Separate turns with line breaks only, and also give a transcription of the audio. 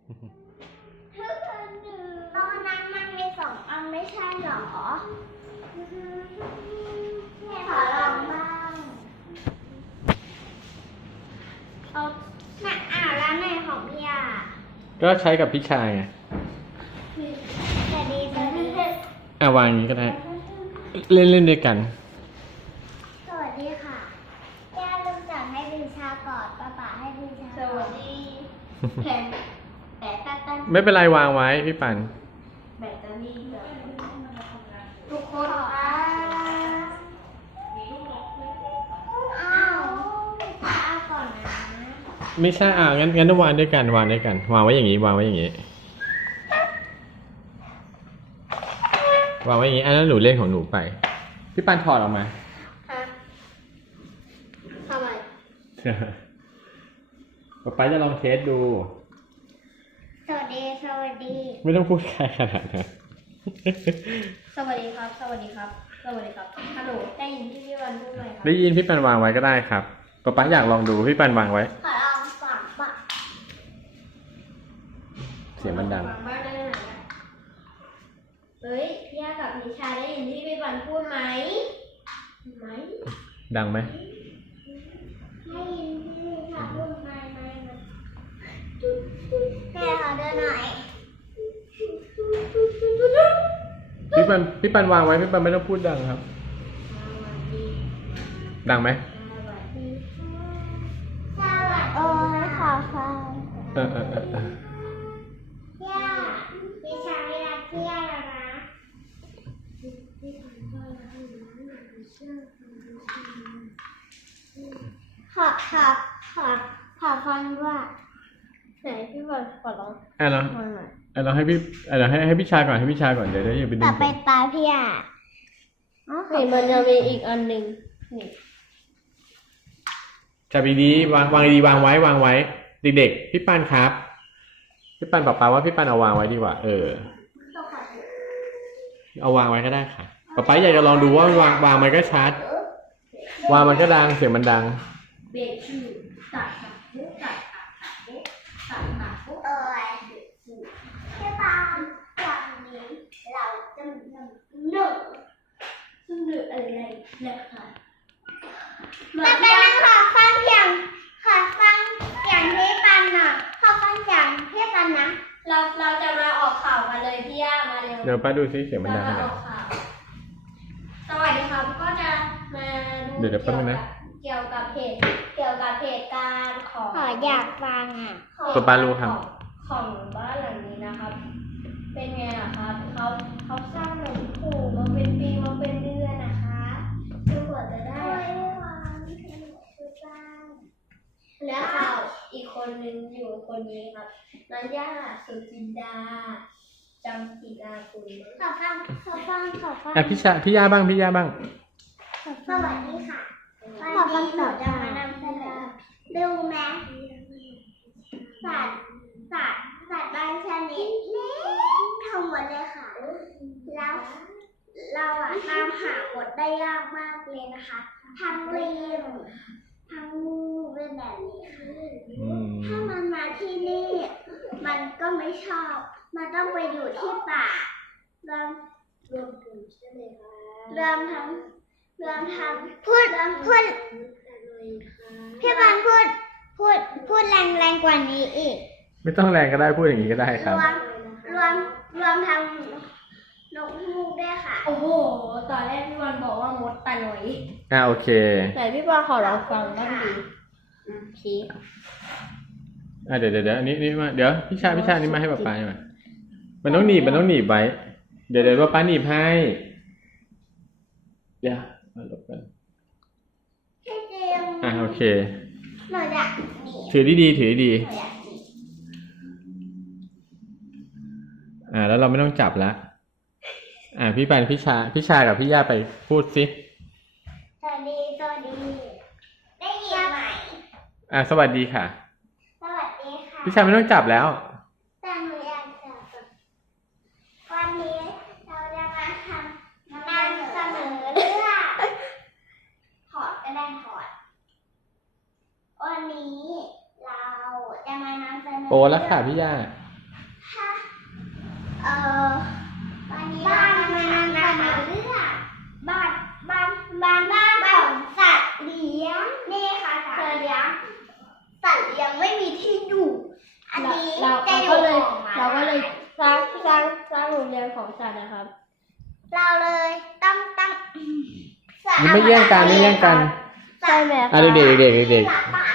ตอนนั้นมันมี2 อันไม่ใช่หรอขอลองบ้างเอาแล้วในของพี่อ่ะ
ก็ใช้กับพี่ชายไง
แต่ดี
วางอย่างนี้ก็ได้ เล่นด้วยกัน
สวัสดีค่ะย่าลืมสั่งให้บินชาก่อนป้าให้บินชาสวัสดีแผ่นแต่ตั้ง
ไม่เป็นไรวางไว้พี่ปัน
แบตเตอรี่ทุกคนค่ะอ้าวก่อนนะ
ไม่ใช่งั้นต้องวางด้วยกันวางไว้อย่างนี้วางไว้อย่างนี้อันนั้นหนูเล่นของหนูไปพี่ปันถอดออกมา
ทำไม
ป๊าจะลองเทสดู
สวัสดี
ไม่ต้องพูดใครขนาดนั้น
สวัสดีครับฮัลโหลได้ยินที่พี่วันพูดไหมครับ
ได้ยินพี่ปันวางไว้ก็ได้ครับป๊าอยากลองดูพี่ปันวางไว้
ขอลองฟังปะ
เสียงมันดัง
ฟังบ้างได้ไหมเฮ้ยพี่ย่ากับนิชาได้ยินที่พี่วันพูดไหม
ดังไหม
ได้ยินที่นิชาพูดไหมแม่ขอเดินหน่อย
พี่ปันวางไว้พี่ปันไม่ต้องพูดดังครับ ดังไหม
โอ้ยขอฟัง ย่านิชาไม่รักพี่ย่าแล้วนะขอฟังด้วยไหนพี่บอลขอร้อง
เราให้พี่ชายก่อนเดี๋ยวอย่าไปดึ
ต่อง ไปตาพี่ย่าเห็นมันจะมีอีกอันหนึ่งนี่
จับดีๆวางดีๆวางไว้เด็กๆพี่ปันครับพี่ปันป๊าว่าพี่ปันเอาวางไว้ดีกว่าเอาวางไว้ก็ได้ค่ะป๊าอยากจะลองดูว่าวางมันก็ชัดวางมันก็ดังเสียงมันดัง
เบรกชื่อตัดพี่ปานวันนี้เราจะนำหนึ่งอะไรนะคะแต่เป็นขอฟังอย่างพี่ปันน่ะขอฟังอย่างพี่ปันนะเราจะมาออกข่าวกันเลยพี่ย่ามาเร็ว
เดี๋ยวป้าดูซิเสียงมันดังขนาดไหน
สวัสดีครับก็จะมาดู
เดี๋ยวแป๊บนึงนะ
เกี่ยวกับเหตุการณ์ของอยากฟังอ่ะ
ป้ารู้ครับ
ของบ้านหลังนี้นะครับ เป็นไงล่ะครับเขาสร้างหลวงปู่มาเป็นปีมาเป็นเดือนนะคะจนกว่าจะได้แล้วเขาอีกคนนึงอยู่คนนี้ครับนันย่าสุจินดาจำศิลาคุณขอฟัง
พี่ย่าบ้าง
สวัสดีค่ะวันนี้หนูจะมานำเสนอดูไหมสัตว์บางชนิดเล็กทั้งหมดเลยค่ะ แล้วเราตามหาบทได้ยากมากเลยนะคะทั้งลิงทั้งงูเป็นแบบนี้ค่ะถ้ามันมาที่นี่มันก็ไม่ชอบมันต้องไปอยู่ที่ป่ารวมถึงใช่ไหมคะรวมทั้งพูดพี่บอลพูดแรงกว่านี้อีก
ไม่ต้องแรงก็ได้พูดอย่างนี้ก็ได้ครับ
รวมทั้งนกฮูกด้วยค่ะโอ้โหตอนแรกพี่บอลบอกว่ามดตาหน่อย
โอเค
แต่พี่บอลขอลองฟังบ้างดีพี
เดี๋ยวอันนี้มาเดี๋ยวพี่ชายนี่มาให้ป๊าหน่อยมันต้องหนีบไว้เดี๋ยวป๊าหนีบให้เดี๋ยวมาหลบกันโอเค
หนูอยาก
ถือดีแล้วเราไม่ต้องจับละพี่ปันพี่ชายกับพี่ย่าไปพูดสิ
สวัสดีได้ยินไหม
สวัสดีค่ะ
สวัสดีค่ะ
พี่ชายไม่ต้องจับแล้ว
แต่หนูอยากจะวันนี้เราจะมาเสนอเรื่องถอดก็ได้ถอดวันนี้เราจะมานำเสนอ
โปแล้วค่ะพี่ย่า
เอ่อบ้านมันนะคะเรื่องบ้านของสัตว์เลี้ยงนี่ค่ะสัตว์เลี้ยงไม่มีที่อยู่อันนี้
เรา
จะอยู่
ก็เลย
ของมัน
เราก็เลยสร้างโรงเรียนของสัตว์นะครับ
เราเลยต้องตั้ง
ไม่แย่งกัน
ใช่ไหม
อ่ะเด็กๆ
หมาป่า